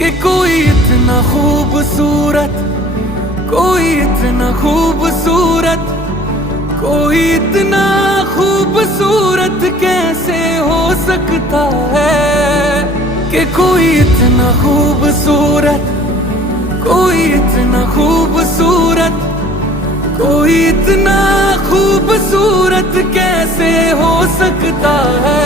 कि कोई इतना खूबसूरत, कोई इतना खूबसूरत, कोई इतना खूबसूरत कैसे हो सकता है। कि कोई इतना खूबसूरत, कोई इतना खूबसूरत, कोई इतना खूबसूरत कैसे हो सकता है।